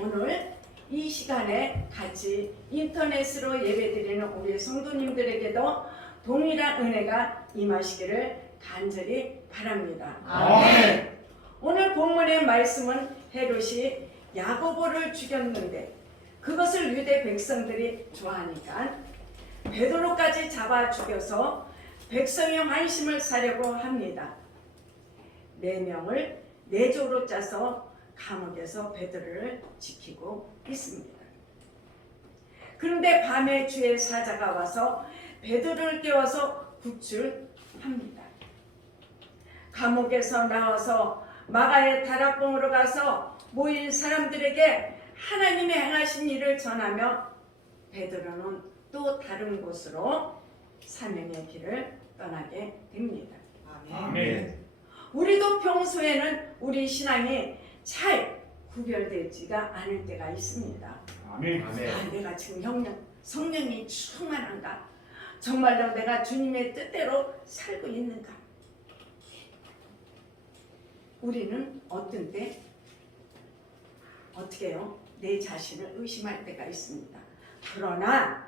오늘 이 시간에 같이 인터넷으로 예배드리는 우리 성도님들에게도 동일한 은혜가 임하시기를 간절히 바랍니다. 아멘. 오늘 본문의 말씀은 헤롯이 야고보를 죽였는데 그것을 유대 백성들이 좋아하니까 베드로까지 잡아 죽여서 백성의 환심을 사려고 합니다. 4명을 4조로 짜서 감옥에서 베드로를 지키고 있습니다. 그런데 밤에 주의 사자가 와서 베드로를 깨워서 구출합니다. 감옥에서 나와서 마가의 다락봉으로 가서 모인 사람들에게 하나님의 행하신 일을 전하며 베드로는 또 다른 곳으로 사명의 길을 떠나게 됩니다. 아멘. 우리도 평소에는 우리 신앙이 잘 구별되지가 않을 때가 있습니다. 아멘. 내가 지금 성령이 충만한가? 정말로 내가 주님의 뜻대로 살고 있는가? 우리는 어떤 때 어떻게 해요? 내 자신을 의심할 때가 있습니다. 그러나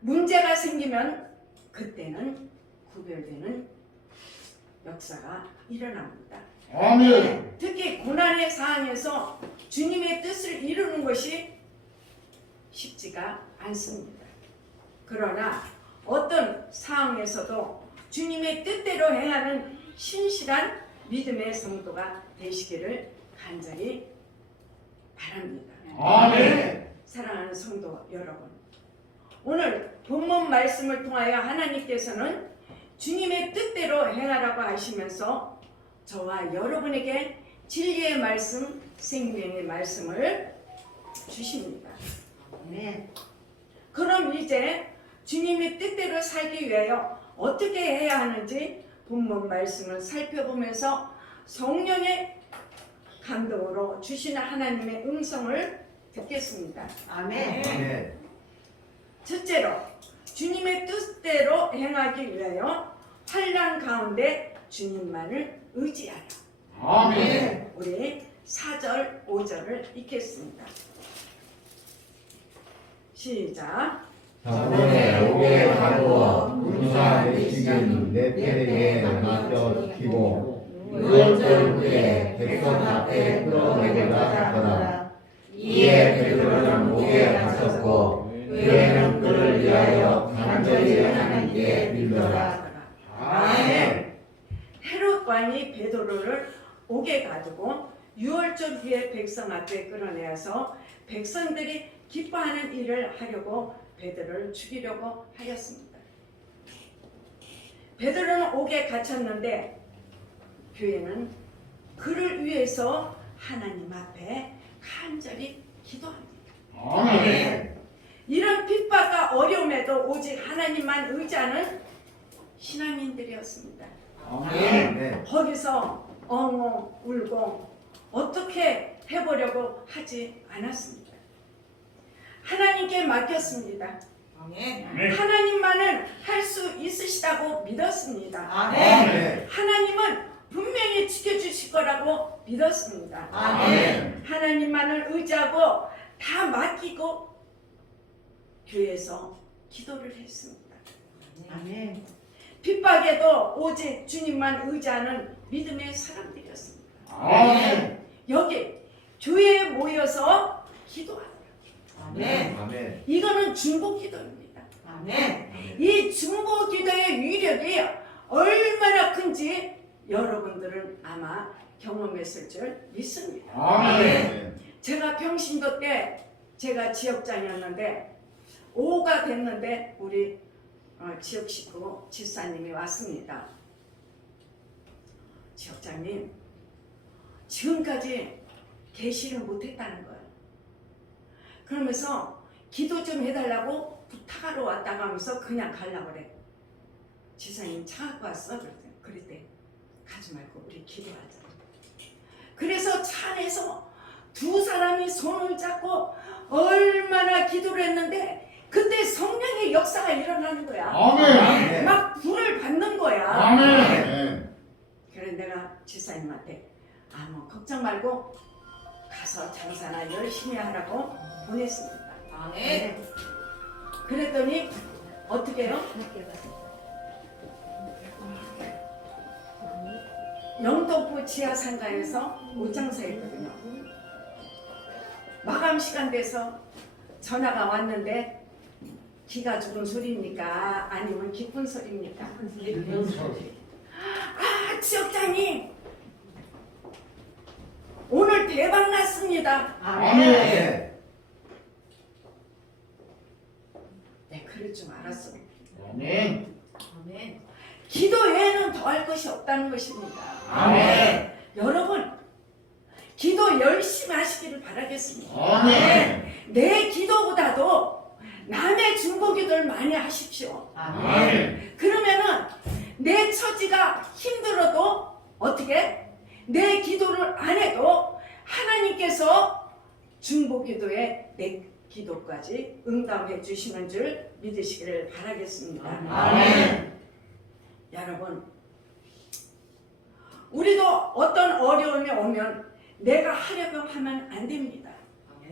문제가 생기면 그때는 구별되는 역사가 일어납니다. 아멘. 특히 고난의 상황에서 주님의 뜻을 이루는 것이 쉽지가 않습니다. 그러나 어떤 상황에서도 주님의 뜻대로 행하는 신실한 믿음의 성도가 되시기를 간절히 바랍니다. 아멘. 사랑하는 성도 여러분, 오늘 본문 말씀을 통하여 하나님께서는 주님의 뜻대로 행하라고 하시면서 저와 여러분에게 진리의 말씀, 생명의 말씀을 주십니다. 그럼 이제 주님의 뜻대로 살기 위하여 어떻게 해야 하는지 본문 말씀을 살펴보면서 성령의 감동으로 주시는 하나님의 음성을 듣겠습니다. 아멘. 첫째로 주님의 뜻대로 행하기 위하여 환난 가운데 주님만을 의지하라. 아멘. 우리 4절, 5절을 읽겠습니다. 시작. 자손의 오게 하고 군사 내시기는 내 편에게 맡겨 지키고 유월절 후에 백성 앞에 끌어내려다 하더라. 이에 베드로는 옥에 갇혔고 교회는 그를 위하여 간절히 하나님께 빌더라. 아멘. 헤롯 왕이 베드로를 옥에 가두고 유월절 후에 백성 앞에 끌어내어서 백성들이 기뻐하는 일을 하려고 베드로를 죽이려고 하였습니다. 베드로는 옥에 갇혔는데 교회는 그를 위해서 하나님 앞에 간절히 기도합니다. 아멘. 이런 핍박과 어려움에도 오직 하나님만 의지하는 신앙인들이었습니다. 아멘. 거기서 엉엉 울고 어떻게 해보려고 하지 않았습니다. 하나님께 맡겼습니다. 아멘. 하나님만은 할 수 있으시다고 믿었습니다. 아멘. 하나님은 분명히 지켜주실 거라고 믿었습니다. 아멘. 하나님만을 의지하고 다 맡기고 교회에서 기도를 했습니다. 아멘. 핍박에도 오직 주님만 의지하는 믿음의 사람들이었습니다. 아멘. 여기 교회에 모여서 기도하라. 아멘. 이거는 중보 기도입니다. 아멘. 이 중보 기도의 위력이 얼마나 큰지 여러분들은 아마 경험했을 줄 믿습니다. 아멘. 제가 평신도 때 제가 지역장이었는데 오후가 됐는데 우리 지역 식구 집사님이 왔습니다. 지역장님, 지금까지 계시를 못했다는 거예요. 그러면서 기도 좀 해달라고 부탁하러 왔다고 하면서 그냥 가려고 그래. 지사님 차 갖고 왔어? 그랬대. 가지 말고 우리 기도하자. 그래서 차 안에서 두 사람이 손을 잡고 얼마나 기도를 했는데 그때 성령의 역사가 일어나는 거야. 아멘. 막 불을 받는 거야. 아멘. 그래 내가 지사님한테 뭐 걱정 말고 가서 장사나 열심히 하라고 보냈습니다. 아멘. 그랬더니 어떻게 해요? 영등포 지하상가에서 옷장사했거든요. 마감 시간 돼서 전화가 왔는데 기가 죽은 소리입니까? 아니면 기쁜 소리입니까? 아, 지역장님 오늘 대박 났습니다. 아멘. 네, 그럴 줄 알았어. 아멘. 아멘. 기도 외에는 더 할 것이 없다는 것입니다. 아멘. 여러분, 기도 열심히 하시기를 바라겠습니다. 아멘. 내 기도보다도 남의 중보기도를 많이 하십시오. 아멘. 그러면은 내 처지가 힘들어도 어떻게? 내 기도를 안 해도 하나님께서 중보기도에 내 기도까지 응답해 주시는 줄 믿으시기를 바라겠습니다. 아멘. 여러분, 우리도 어떤 어려움이 오면 내가 하려고 하면 안 됩니다.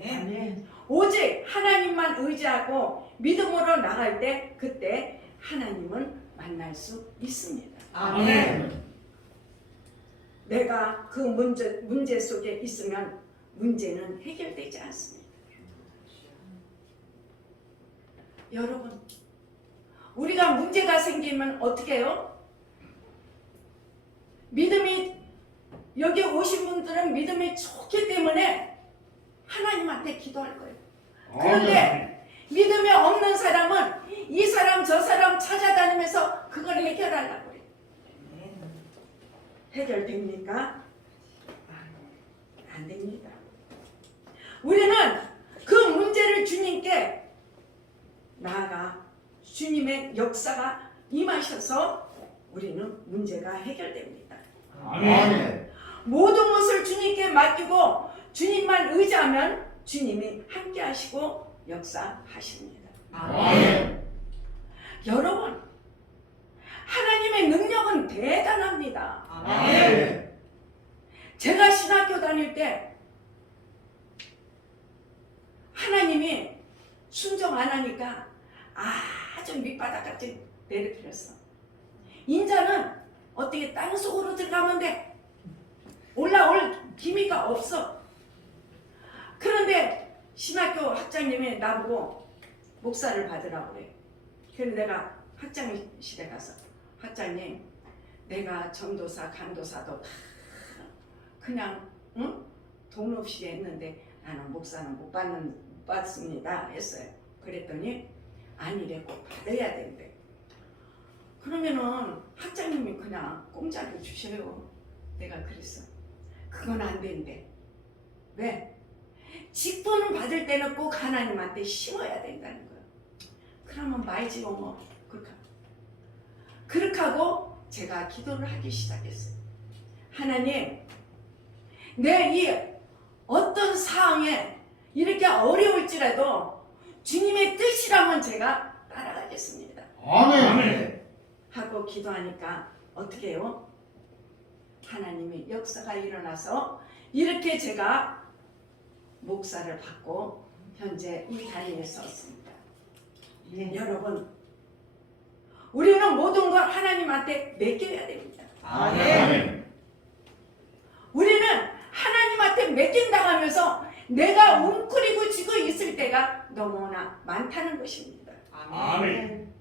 아멘. 오직 하나님만 의지하고 믿음으로 나갈 때 그때 하나님을 만날 수 있습니다. 아멘. 내가 그 문제 속에 있으면 문제는 해결되지 않습니다. 여러분, 우리가 문제가 생기면 어떻게 해요? 믿음이 여기 오신 분들은 믿음이 좋기 때문에 하나님한테 기도할 거예요. 그런데 믿음이 없는 사람은 이 사람 저 사람 찾아다니면서 그걸 해결하려고 해요. 해결됩니까? 안 됩니다. 우리는 그 문제를 주님께 나아가 주님의 역사가 임하셔서 우리는 문제가 해결됩니다. 아멘. 모든 것을 주님께 맡기고 주님만 의지하면 주님이 함께 하시고 역사하십니다. 아멘. 여러분, 하나님의 능력은 대단합니다. 아멘. 제가 신학교 다닐 때 하나님이 순종 안 하니까 아주 밑바닥까지 내려뜨렸어. 인자는 어떻게 땅속으로 들어가면 돼? 올라올 기미가 없어. 그런데 신학교 학장님이 나보고 목사를 받으라고 그래. 그래서 내가 학장실에 가서 학장님, 내가 전도사, 강도사도 다 그냥 돈 없이 했는데 나는 목사는 못 받습니다 했어요. 그랬더니 아니래, 꼭 받아야 된대. 그러면은 학장님이 그냥 공짜로 주셔요. 내가 그랬어. 그건 안 된대. 왜? 직분을 받을 때는 꼭 하나님한테 심어야 된다는 거야. 그러면 많이 지고 뭐 그렇게 하고 제가 기도를 하기 시작했어요. 하나님, 내 이 어떤 상황에 이렇게 어려울지라도 주님의 뜻이라면 제가 따라가겠습니다. 아멘. 하고 기도하니까 어떻게 해요? 하나님의 역사가 일어나서 이렇게 제가 목사를 받고 현재 이 자리에 섰습니다. 여러분, 우리는 모든 걸 하나님한테 맡겨야 됩니다. 아멘. 우리는 하나님한테 맡긴다고 하면서 내가 웅크리고 지고 있을 때가 너무나 많다는 것입니다. 아멘.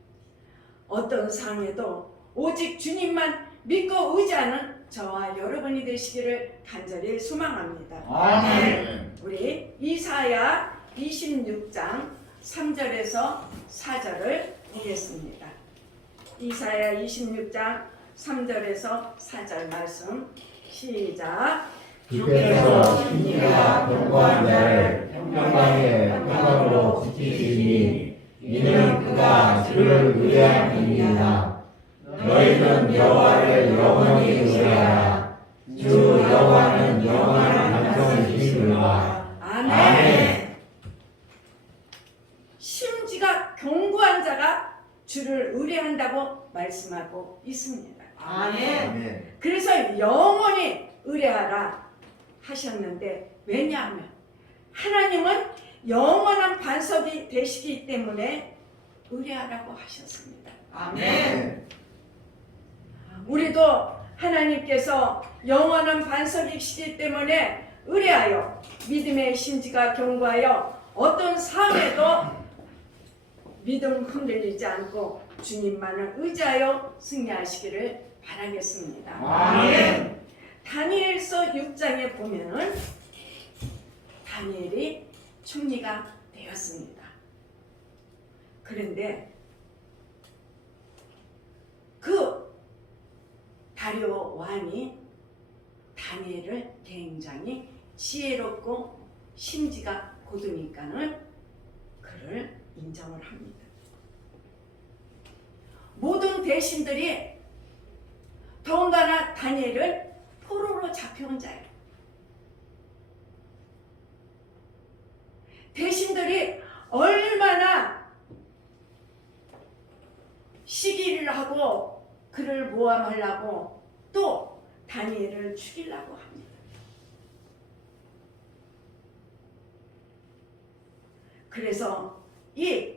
어떤 상황에도 오직 주님만 믿고 의지하는 저와 여러분이 되시기를 간절히 소망합니다. 아멘. 우리 이사야 26장 3절에서 4절을 보겠습니다. 이사야 26장 3절에서 4절 말씀 시작. 주께서 신이와 견고한 자를 평강에 평강으로 지키시니 이는 그가 주를 의뢰함이니이다. 너희는 여호와를 영원히 의뢰하라. 주 여호와는 영원한 반성이시니라. 아멘. 심지가 견고한 자가 주를 의뢰한다고 말씀하고 있습니다. 아멘. 아멘. 그래서 영원히 의뢰하라 하셨는데 왜냐하면 하나님은 영원한 반석이 되시기 때문에 의뢰하라고 하셨습니다. 아멘. 우리도 하나님께서 영원한 반석이시기 때문에 의뢰하여 믿음의 심지가 견고하여 어떤 상황에도 믿음 흔들리지 않고 주님만을 의지하여 승리하시기를 바라겠습니다. 아멘. 다니엘서 6장에 보면은 다니엘이 총리가 되었습니다. 그런데 그 다리오 왕이 다니엘을 굉장히 지혜롭고 심지가 곧으니까는 그를 인정을 합니다. 모든 대신들이 더군다나 다니엘은 포로로 잡혀온 자예요. 대신들이 얼마나 시기를 하고 그를 모함하려고 또 다니엘을 죽이려고 합니다. 그래서 이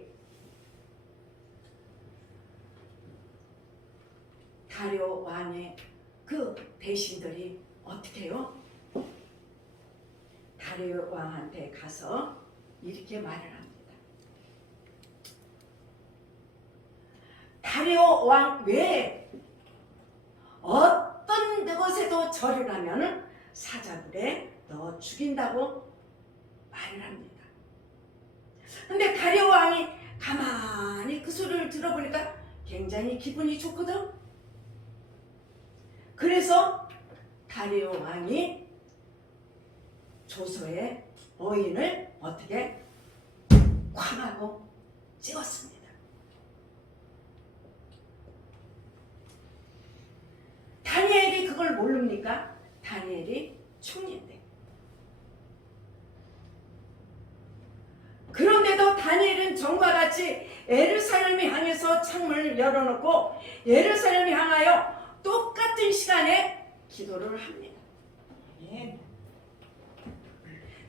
다리오 왕의 그 대신들이 어떻게 해요? 다리오 왕한테 가서 이렇게 말을 합니다. 다리오 왕 외에 어떤 것에도 절을 하면 사자굴에 넣어 죽인다고 말을 합니다. 근데 다리오 왕이 가만히 그 소리를 들어보니까 굉장히 기분이 좋거든. 그래서 다리오 왕이 조서의 어인을 어떻게 쾅 하고 찍었습니다. 다니엘이 그걸 모릅니까? 다니엘이 총리인데. 그런데도 다니엘은 전과 같이 예루살렘을 향해서 창문을 열어놓고 예루살렘을 향하여 똑같은 시간에 기도를 합니다.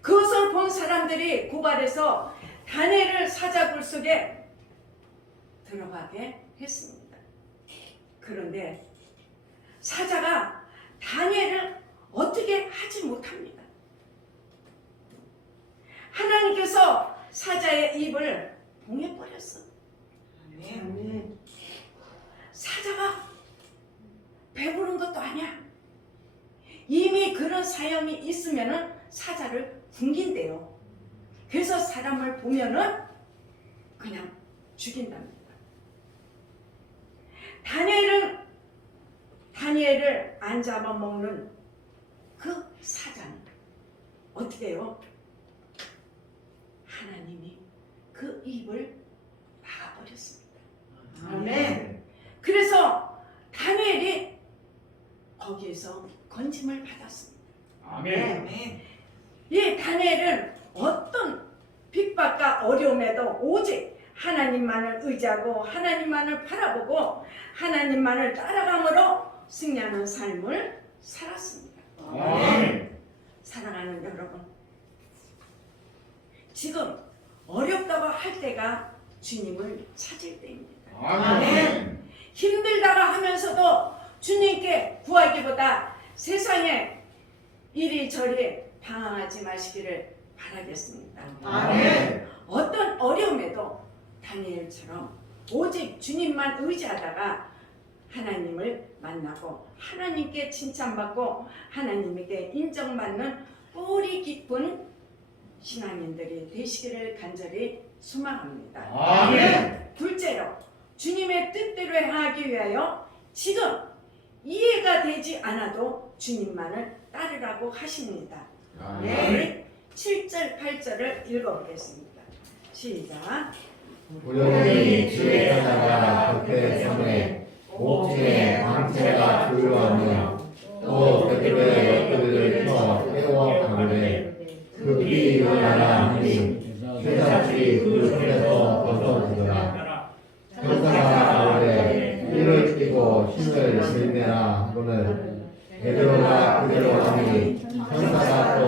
그것을 본 사람들이 고발해서 다니엘을 사자굴 속에 들어가게 했습니다. 그런데 사자가 다니엘을 어떻게 하지 못합니다. 하나님께서 사자의 입을 봉해버렸어. 아멘. 사자가 배부른 것도 아니야. 이미 그런 사형이 있으면은 사자를 굶긴대요. 그래서 사람을 보면은 그냥 죽인답니다. 다니엘을 안 잡아먹는 그 사자는 어떻게 해요? 하나님이 그 입을 막아버렸습니다. 아멘. 그래서 다니엘이 거기에서 건짐을 받았습니다. 아멘. 아멘. 이 다니엘은 어떤 핍박과 어려움에도 오직 하나님만을 의지하고 하나님만을 바라보고 하나님만을 따라감으로 승리하는 삶을 살았습니다. 아멘. 사랑하는 여러분, 지금 어렵다고 할 때가 주님을 찾을 때입니다. 아멘. 힘들다고 하면서도 주님께 구하기보다 세상에 이리저리 방황하지 마시기를 바라겠습니다. 아멘. 어떤 어려움에도 다니엘처럼 오직 주님만 의지하다가 하나님을 만나고 하나님께 칭찬받고 하나님에게 인정받는 뿌리 깊은 신앙인들이 되시기를 간절히 소망합니다. 아멘. 둘째로 주님의 뜻대로 행하기 위하여 지금 이해가 되지 않아도 주님만을 따르라고 하십니다. 아멘. 7절 8절을 읽어보겠습니다. 시작. 우연히 주의 찾아가 그때 섬에 옥중에 광채가 조용하며 또 그들의 옆구리를 펴 깨워 가는데 급히 일어나라 하니 쇠사슬이 그 손에서 벗어지더라. 천사가 나오되 띠를 띠고 힘을 들이내라 하고는 베드로가 그대로 하니 천사가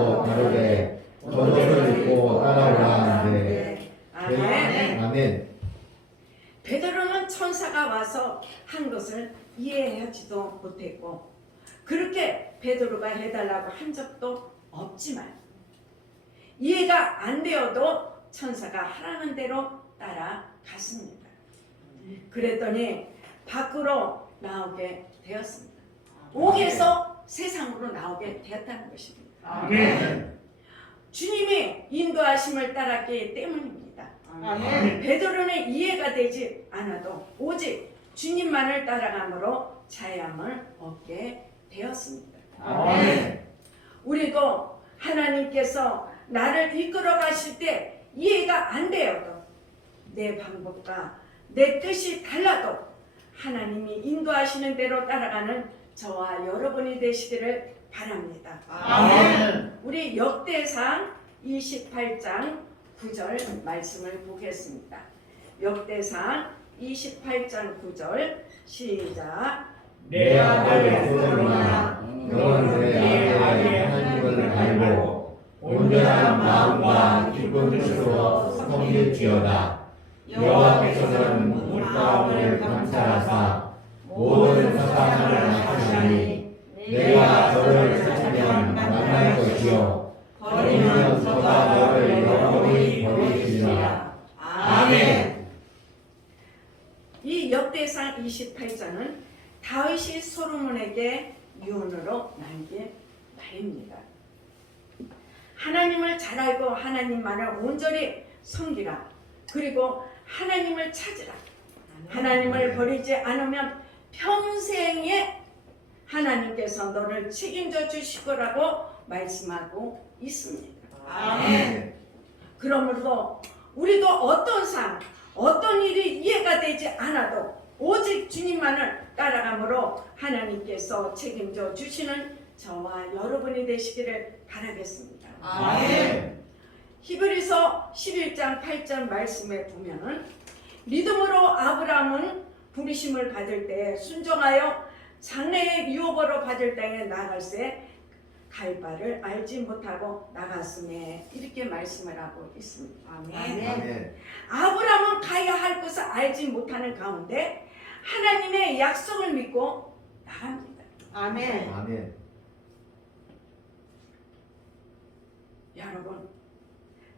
그리고 그렇게 베드로가 해달라고 한 적도 없지만 이해가 안 되어도 천사가 하라는 대로 따라갔습니다. 그랬더니 밖으로 나오게 되었습니다. 옥에서 세상으로 나오게 되었다는 것입니다. 아멘. 주님이 인도하심을 따랐기 때문입니다. 아멘. 베드로는 이해가 되지 않아도 오직 주님만을 따라감으로 자유함을 얻게 되었습니다. 아멘. 우리도 하나님께서 나를 이끌어 가실 때 이해가 안 되어도 내 방법과 내 뜻이 달라도 하나님이 인도하시는 대로 따라가는 저와 여러분이 되시기를 바랍니다. 아멘. 우리 역대상 28장 9절 말씀을 보겠습니다. 역대상 28장 9절 시작. 내 아들 솔로몬아 너는 내 아들 하나님을 알고 온전한 마음과 기쁜 뜻으로 섬길지어다. 여호와께서는 물가움을 감찰하사 모든 사상을 하시나니 내가 너를 찾으면 만날 것이요 버리면 저가 너를 영원히 버리시리라. 아멘. 이 역대상 28장은 다윗이 솔로몬에게 유언으로 남긴 말입니다. 하나님을 잘 알고 하나님만을 온전히 섬기라. 그리고 하나님을 찾으라. 하나님을 버리지 않으면 평생에 하나님께서 너를 책임져 주실 거라고 말씀하고 있습니다. 아멘. 그러므로 우리도 어떤 삶, 어떤 일이 이해가 되지 않아도 오직 주님만을 따라감으로 하나님께서 책임져 주시는 저와 여러분이 되시기를 바라겠습니다. 아멘. 히브리서 11장 8절 말씀에 보면은 믿음으로 아브라함은 부르심을 받을 때 순종하여 장래의 유업으로 받을 땅에 나갈새 갈 바를 알지 못하고 나갔으며 이렇게 말씀을 하고 있습니다. 아멘. 아브라함은 가야 할 것을 알지 못하는 가운데 하나님의 약속을 믿고 나갑니다. 아멘. 아멘. 여러분,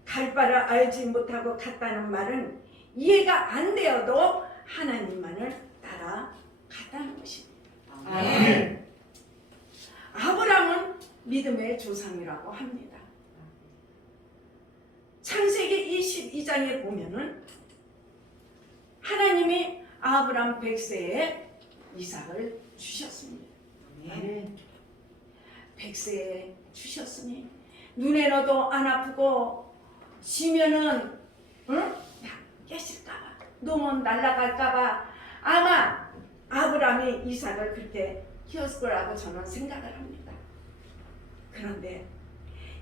갈 바를 알지 못하고 갔다는 말은 이해가 안 되어도 하나님만을 따라갔다는 것입니다. 아멘. 아브라함은 믿음의 조상이라고 합니다. 창세기 22장에 보면은 하나님이 아브라함 100세에 이삭을 주셨습니다. 아멘. 100세에 주셨으니 눈에 넣어도 안 아프고 쉬면은 깨질까봐 너무 날아갈까봐 아마 아브라함이 이삭을 그렇게 키웠을 거라고 저는 생각을 합니다. 그런데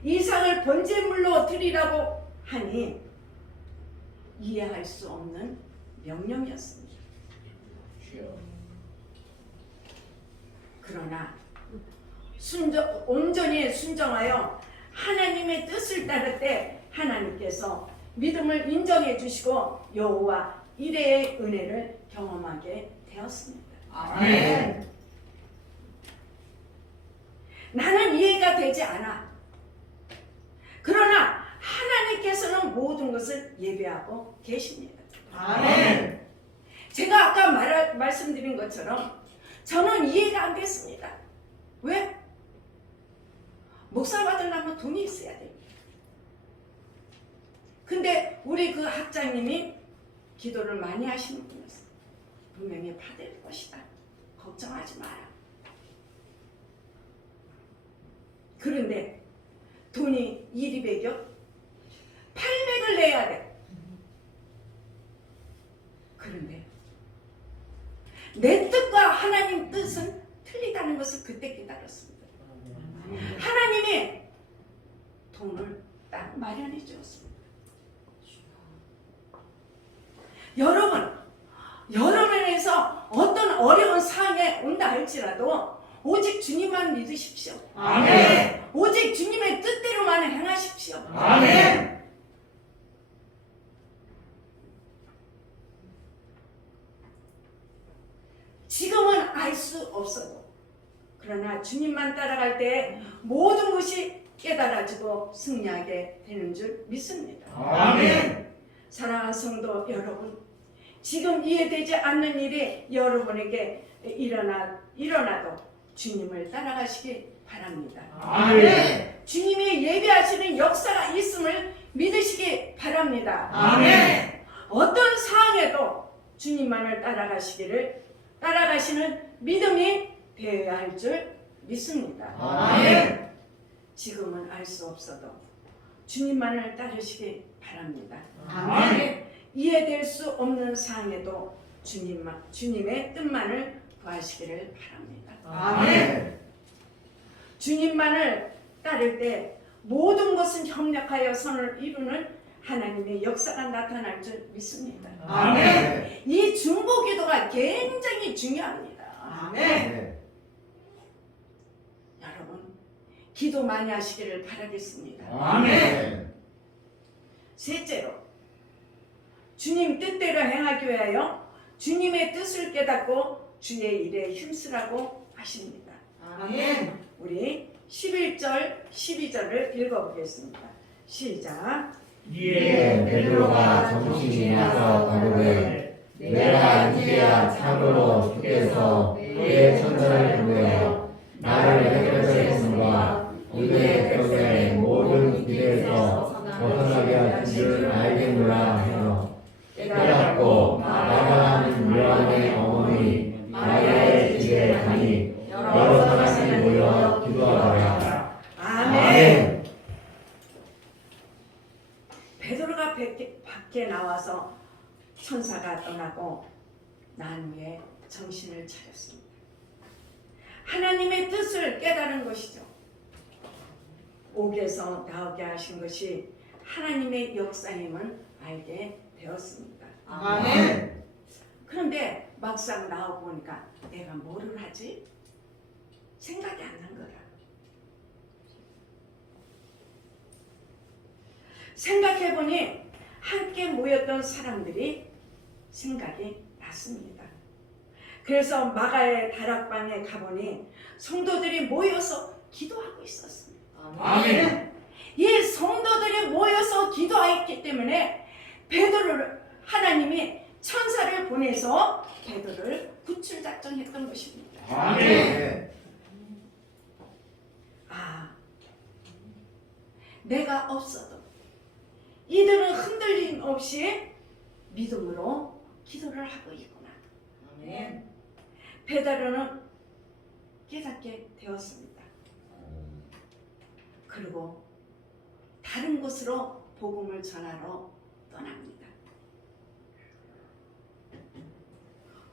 이삭을 번제물로 드리라고 하니 이해할 수 없는 명령이었습니다. 그러나 온전히 순종하여 하나님의 뜻을 따를 때 하나님께서 믿음을 인정해 주시고 여호와 이레의 은혜를 경험하게 되었습니다. 아멘. 나는 이해가 되지 않아. 그러나 하나님께서는 모든 것을 예배하고 계십니다. 아멘. 제가 아까 말씀드린 것처럼 저는 이해가 안 됐습니다. 왜? 목사 받으려면 돈이 있어야 돼요. 근데 우리 그 학장님이 기도를 많이 하시는 분이었어요. 분명히 받을 것이다. 걱정하지 마라. 그런데 돈이 1,200여? 800을 내야 돼. 그런데 내 뜻과 하나님 뜻은 틀리다는 것을 그때 깨달았습니다. 하나님이 돈을 딱 마련해 주었습니다. 여러분에서 어떤 어려운 상황에 온다 할지라도 오직 주님만 믿으십시오. 아멘. 오직 주님의 뜻대로만 행하십시오. 아멘. 지금은 알 수 없어도 그러나 주님만 따라갈 때 모든 것이 깨달아지고 승리하게 되는 줄 믿습니다. 아멘. 사랑하는 성도 여러분, 지금 이해되지 않는 일이 여러분에게 일어나도 주님을 따라가시기 바랍니다. 아멘. 주님이 예배하시는 역사가 있음을 믿으시기 바랍니다. 아멘. 어떤 상황에도 주님만을 따라가시는 믿음이 되어야 할 줄 믿습니다. 아멘. 지금은 알 수 없어도 주님만을 따르시기 바랍니다. 아멘. 이해될 수 없는 상황에도 주님의 뜻만을 구하시기를 바랍니다. 아멘. 주님만을 따를 때 모든 것은 협력하여 선을 이루는 하나님의 역사가 나타날 줄 믿습니다. 아멘. 이 중보기도가 굉장히 중요합니다. 아멘. 여러분, 기도 많이 하시기를 바라겠습니다. 아멘. 셋째로, 주님 뜻대로 행하기 위하여 주님의 뜻을 깨닫고 주의 일에 힘쓰라고 하십니다. 아멘. 우리 11절, 12절을 읽어보겠습니다. 시작. 이에 베드로가 정신이 나서 가로되 내가 이제야 참으로 주께서 그의 천사를 보내어 나를 햇볕에서와 그의 때문에 모든 길에서 벗어나게 하신 줄 알겠노라 하여 깨닫고 나가는 요한의 어머니 마리아의 집에 가니 여러 사람이 모여 기도하더라. 아멘. 베드로가 밖에 나와서 천사가 떠나고 난 후에 정신을 차렸습니다. 하나님의 뜻을 깨달은 것이죠. 옥에서 나오게 하신 것이 하나님의 역사임을 알게 되었습니다. 아멘. 그런데 막상 나오고 보니까 내가 뭐를 하지? 생각이 안 난 거야. 생각해보니 함께 모였던 사람들이 생각이 났습니다. 그래서 마가의 다락방에 가보니 성도들이 모여서 기도하고 있었습니다. 아멘. 이 성도들이 모여서 기도했기 때문에 베드로를 하나님이 천사를 보내서 베드로를 구출 작정했던 것입니다. 아멘. 내가 없어도 이들은 흔들림 없이 믿음으로 기도를 하고 있구나. 아멘. 베드로는 깨닫게 되었습니다. 그리고 다른 곳으로 복음을 전하러 떠납니다.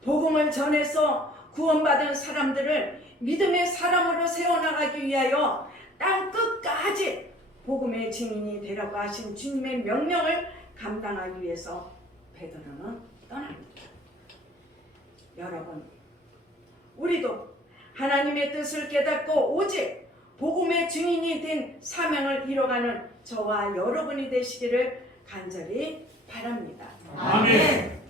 복음을 전해서 구원받은 사람들을 믿음의 사람으로 세워나가기 위하여 땅 끝까지 복음의 증인이 되라고 하신 주님의 명령을 감당하기 위해서 베드로는 떠납니다. 여러분, 우리도 하나님의 뜻을 깨닫고 오직 복음의 증인이 된 사명을 이뤄가는 저와 여러분이 되시기를 간절히 바랍니다. 아멘.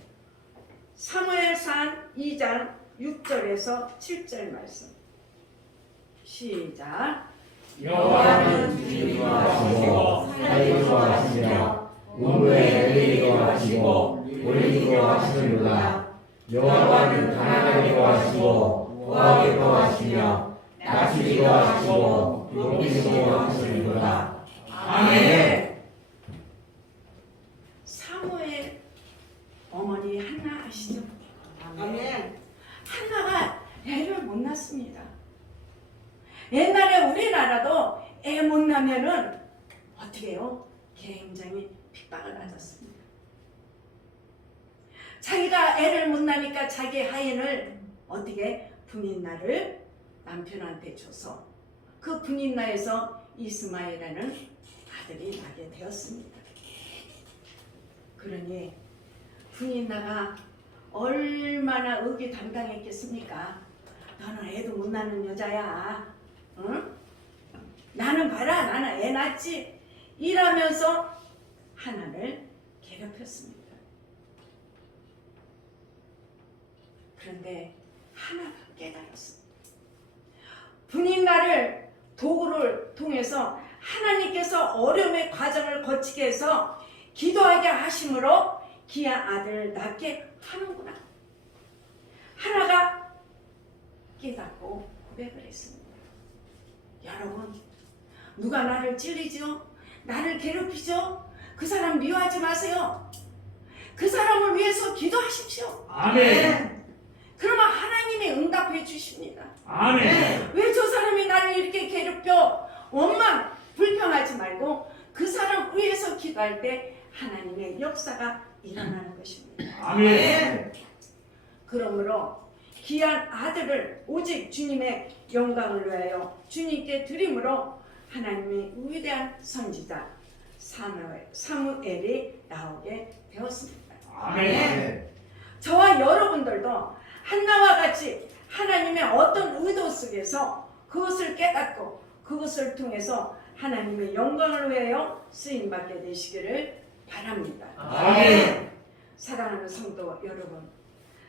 사무엘상 2장 6절에서 7절 말씀 시작. 여호와는 주님과 하시고 살리기도 하시며 운구에 내리기도 하시고 올리기도 하시느니라. 여호와는 가난하기도 하시고 구하기도 하시며 낮추기도 하시고 높이기도 하시느니라. 아멘. 사무엘 어머니 한나 아시죠? 아멘. 한나가 애를 못 낳습니다. 옛날에 우리나라도 애 못 낳으면은 어떻게 해요? 굉장히 핍박을 받았습니다. 자기가 애를 못 낳으니까 자기 하인을 어떻게 분인나를 남편한테 줘서 그 분인나에서 이스마엘이라는 아들이 나게 되었습니다. 그러니 분인나가 얼마나 의기당당했겠습니까? 너는 애도 못 낳는 여자야. 응? 나는 봐라, 나는 애 낳지. 이러면서 하나를 괴롭혔습니다. 그런데 하나가 깨달았습니다. 나를 도구를 통해서 하나님께서 어려움의 과정을 거치게 해서 기도하게 하심으로 귀한 아들을 낳게 하는구나. 하나가 깨닫고 고백을 했습니다. 여러분, 누가 나를 찔리죠? 나를 괴롭히죠? 그 사람 미워하지 마세요. 그 사람을 위해서 기도하십시오. 아멘. 그러면 하나님이 응답해 주십니다. 아멘. 왜 저 사람이 나를 이렇게 괴롭혀? 원망, 불평하지 말고 그 사람 위해서 기도할 때 하나님의 역사가 일어나는 것입니다. 아멘. 그러므로 귀한 아들을 오직 주님의 영광을 위하여 주님께 드림으로 하나님의 위대한 선지자 사무엘이 나오게 되었습니다. 아멘. 저와 여러분들도 한나와 같이 하나님의 어떤 의도 속에서 그것을 깨닫고 그것을 통해서 하나님의 영광을 위하여 쓰임받게 되시기를 바랍니다. 아멘. 사랑하는 성도 여러분,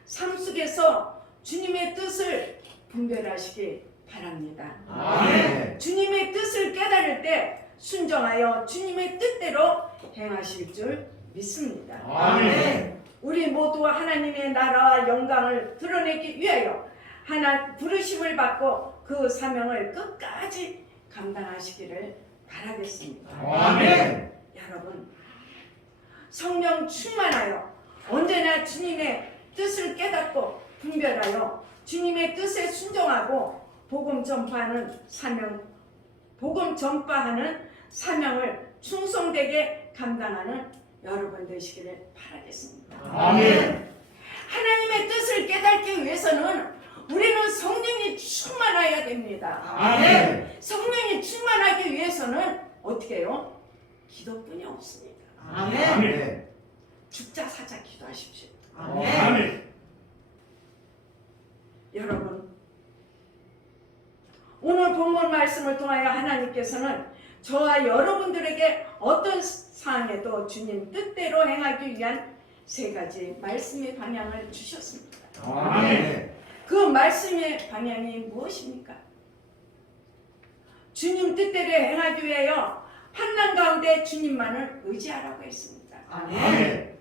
삶 속에서 주님의 뜻을 분별하시기 바랍니다. 아멘. 주님의 뜻을 깨달을 때 순종하여 주님의 뜻대로 행하실 줄 믿습니다. 아멘. 우리 모두 하나님의 나라와 영광을 드러내기 위하여 하나 부르심을 받고 그 사명을 끝까지 감당하시기를 바라겠습니다. 아멘. 여러분, 성령 충만하여 언제나 주님의 뜻을 깨닫고 분별하여 주님의 뜻에 순종하고 복음 전파하는 사명을 충성되게 감당하는 여러분 되시기를 바라겠습니다. 아멘. 하나님의 뜻을 깨닫기 위해서는 우리는 성령이 충만해야 됩니다. 아멘. 성령이 충만하기 위해서는 어떻게 해요? 기도뿐이 없습니다. 아멘. 죽자 사자 기도하십시오. 아멘. 여러분, 오늘 본문 말씀을 통하여 하나님께서는 저와 여러분들에게 어떤 상황에도 주님 뜻대로 행하기 위한 세 가지 말씀의 방향을 주셨습니다. 아멘. 그 말씀의 방향이 무엇입니까? 주님 뜻대로 행하기 위하여 환난 가운데 주님만을 의지하라고 했습니다. 아멘.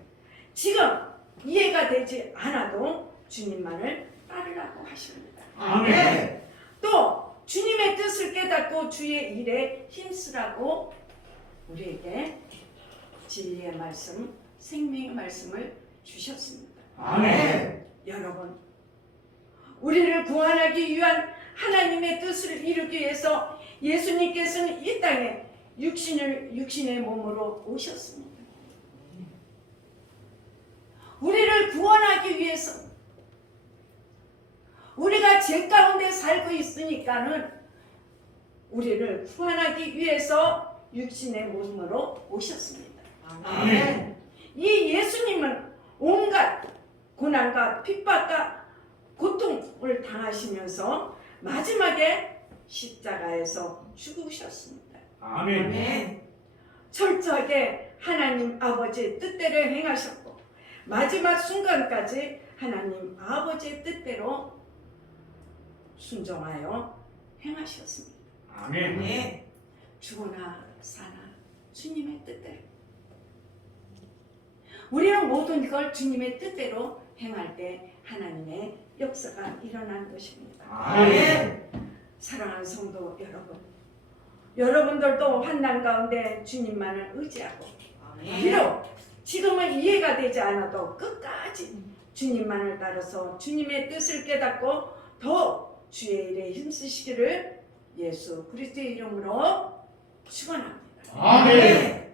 지금 이해가 되지 않아도 주님만을 따르라고 하십니다. 아멘. 또 주님의 뜻을 깨닫고 주의 일에 힘쓰라고 우리에게 진리의 말씀, 생명의 말씀을 주셨습니다. 아멘. 여러분, 우리를 구원하기 위한 하나님의 뜻을 이루기 위해서 예수님께서는 이 땅에 육신의 몸으로 오셨습니다. 우리를 구원하기 위해서, 우리가 죄 가운데 살고 있으니까는 우리를 구원하기 위해서 육신의 몸으로 오셨습니다. 아멘. 이 예수님은 온갖 고난과 핍박과 고통을 당하시면서 마지막에 십자가에서 죽으셨습니다. 아멘. 철저하게 하나님 아버지의 뜻대로 행하셨고 마지막 순간까지 하나님 아버지의 뜻대로 순종하여 행하셨습니다. 아멘. 죽으나 사나 주님의 뜻대로. 우리는 모든 걸 주님의 뜻대로 행할 때 하나님의 역사가 일어나는 것입니다. 아멘. 사랑하는 성도 여러분, 여러분들도 환난 가운데 주님만을 의지하고 비록 지금은 이해가 되지 않아도 끝까지 주님만을 따라서 주님의 뜻을 깨닫고 더 주의 일에 힘쓰시기를 예수 그리스도의 이름으로 축원합니다. 아멘.